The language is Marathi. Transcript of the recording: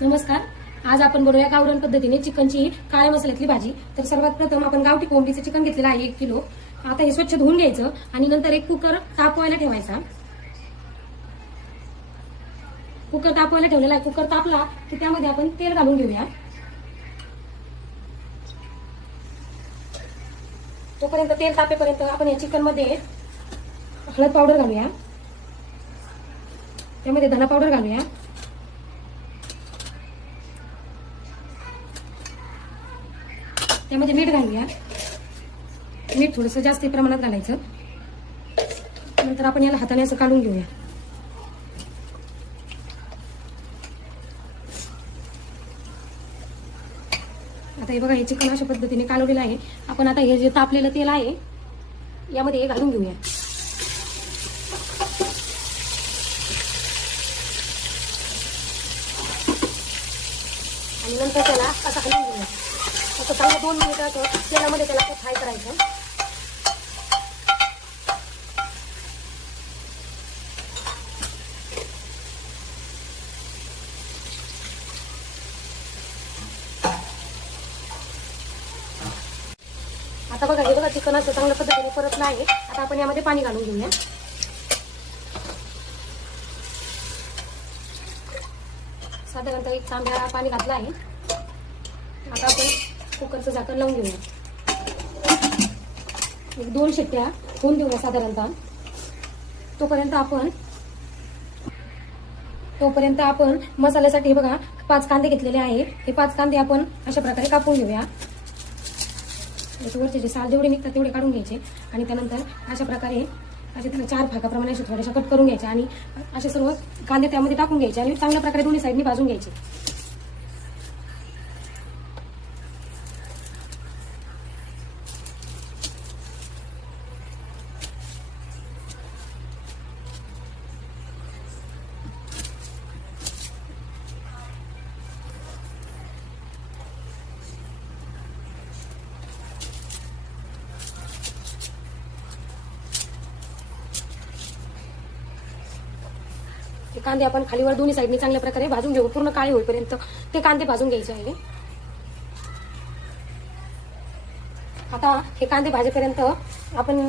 नमस्कार. आज आपण बनवूया गावरान पद्धतीने चिकनची काळ्या मसाल्यातली भाजी. तर सर्वात प्रथम आपण गावठी कोंबडीचं चिकन घेतलेलं आहे 1 किलो. आता हे स्वच्छ धुवून घ्यायचं आणि नंतर एक कुकर तापवायला ठेवायचा. कुकर तापवायला ठेवलेला आहे. कुकर तापला की त्यामध्ये आपण तेल घालून घेऊया. तोपर्यंत तेल तापेपर्यंत आपण या चिकन मध्ये हळद पावडर घालूया, त्यामध्ये धना पावडर घालूया, त्यामध्ये मीठ घालूया. मीठ थोडंसं जास्त प्रमाणात घालायचं. नंतर आपण याला हाताने असं काढून घेऊया. आता हे बघा, हे चिकन अशा पद्धतीने कालवलेलं आहे. आपण आता हे जे तापलेलं तेल आहे यामध्ये हे घालून घेऊया. आणि नंतर त्याला असं हलवून घेऊया. असं चांगलं 2 मिनिटं तेलामध्ये त्याला फ्राय करायचं. आता बघा, हे बघा चिकन असं चांगल्या पद्धतीने परतलं आहे. आता आपण यामध्ये पाणी घालून घेऊया. साधारणतः 1 तांब्या पाणी घातलं आहे. आता आपण कुकरचं झाकण लावून घेऊया. 1-2 शिट्ट्या होऊन देऊया साधारणतः. तोपर्यंत आपण मसाल्यासाठी हे बघा 5 कांदे घेतलेले आहे. हे 5 कांदे आपण अशा प्रकारे कापून घेऊया. वरचे जे साल जेवढे निघतात तेवढे काढून घ्यायचे आणि त्यानंतर अशा प्रकारे असे 4 भागाप्रमाणे असे थोडेसे कट करून घ्यायचे आणि असे सर्व कांदे त्यामध्ये टाकून घ्यायचे आणि चांगल्या प्रकारे दोन्ही साईडनी भाजून घ्यायचे. ते कांदे आपण खालीवर दोन्ही साईडनी चांगल्या प्रकारे भाजून घेऊ. पूर्ण काळे होईपर्यंत ते कांदे भाजून घ्यायचे आहे. आता हे कांदे भाजेपर्यंत आपण